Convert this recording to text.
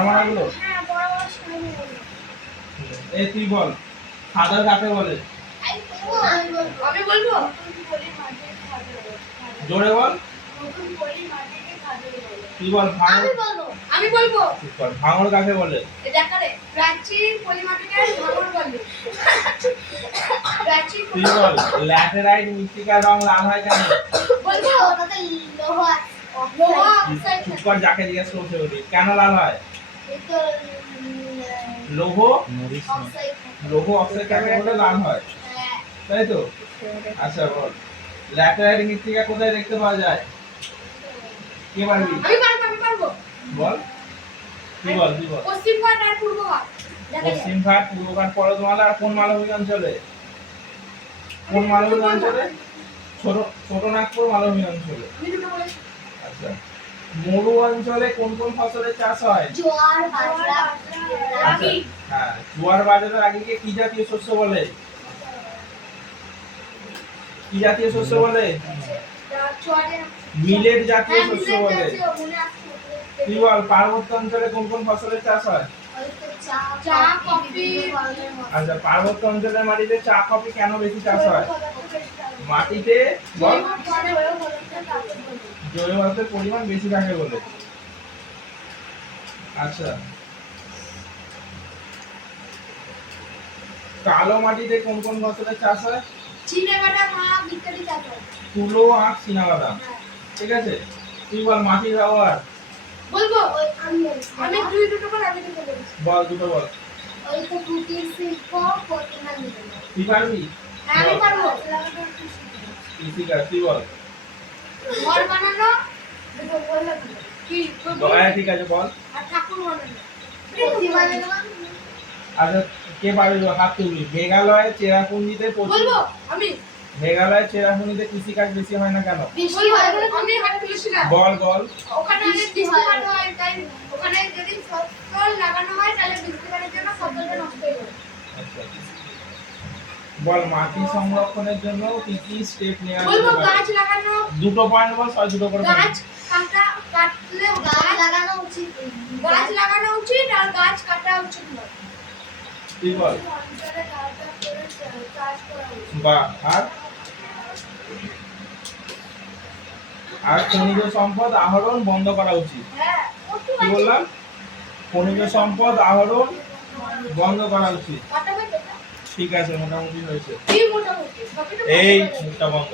আমারগুলো হ্যাঁ বড় বড় সামনে বলো। এই তুই বল ফাদার কাকে বলে? আমি বলবো জোরে বল। তুই বল ভাঙর। আমি বলবো ভাঙর কাকে বলে? দেখারে প্রাচীর পলিমাটিকে ভাঙর বলে। প্রাচীর তুই বল ল্যাটেরাইট মৃত্তিকার রং লাল হয় কেন? বলবো ওটাতে লোহা অক্সাইড চুপ কর, যাকে জিজ্ঞেস করছে বলি কেন লাল হয়? এটা লৌহ অক্সাইড লৌহ অক্সাইড কাকে বলে লাল হয়, হ্যাঁ তাই তো? আচ্ছা বল ল্যাটেরাইট মৃত্তিকা কোথায় দেখতে পাওয়া যায়? কে পারবি? আমি পারবো বল তুই বল তুই বল। পশ্চিম ঘাট আর পূর্ব ঘাট পশ্চিম ঘাট, পূর্ব ঘাট পর্বতমালা আর কোন মালভূমি অঞ্চলে? কোন মালভূমি অঞ্চলে? ছোট ছোটনাগপুর মালভূমি অঞ্চলে। আমি দুটো বলেছি আচ্ছা মরু অঞ্চলে কোন কোন ফসলের চাষ হয়? জোয়ার বাজরা আচ্ছা, হ্যাঁ জোয়ার বাজরা রাগিকে কি জাতীয় শস্য বলে? কি জাতীয় শস্য বলে? মিলেট জাতীয় শস্য বলে। তুই বল পার্বত্য অঞ্চলে কোন কোন ফসলের চাষ হয়? চা কফি আচ্ছা পার্বত্য অঞ্চলের মাটিতে চা কফি কেন বেশি চাষ হয়? মাটিতে বল জৈব পদার্থের পরিমাণ বেশি থাকে বলে। আচ্ছা কালো মাটিতে কোন কোন ফসলের চাষ হয়? চিনেবাদাম আখ ইত্যাদি চাষ হয়। তুলো আখ চীনাবাদাম, ঠিক আছে? তুই বল মাটির ব্যবহার। বলবো আমি দুটো করে আমি দুটো বলছি বল দুটো বল। ওই তো কুটির শিল্প প্রতিমান নিবেন তুই পারবি? হ্যাঁ আমি পারবো কৃষিকাজ তুই বল। ঘর বানানো দুটো বললাম কি হ্যাঁ ঠিক আছে বল। আর ঠাকুর বানানো প্রতিমান আচ্ছা কে পারবি হাত তুলবি। মেঘালয় চেরাপুঞ্জিতে বলবো আমি মেঘালয় চেরাপুঞ্জিতে কৃষিকাজ বেশি হয় না কেন? বৃষ্টি হয় আমি হাত তুলেছিলাম বল বল। ওখানে অনেক বৃষ্টিপাত হয় তাই ওখানে যদি ফসল লাগানো হয় তাহলে বৃষ্টিপাতের জন্য ফসলটা নষ্ট হয়ে যাবে। আচ্ছা বল মাটি সংরক্ষণের জন্য কি কি স্টেপ নেওয়া বলবো যেতে পারে? গাছ লাগানো দুটো পয়েন্ট বল, সবাই দুটো করে বল। গাছ কাটলে গাছ লাগানো উচিত আর গাছ কাটা উচিত নয়। তুই বল। অঞ্চলে কাটা করে চাষ করা উচিত। বাহ। আর খনিজ সম্পদ আহরণ বন্ধ করা উচিত। হ্যাঁ কি বললাম? খনিজ সম্পদ আহরণ বন্ধ করা উচিত। কাটা হবে তো ঠিক আছে মোটামুটি হয়েছে। কি মোটামুটি সবই তো এই মুখটা বন্ধ।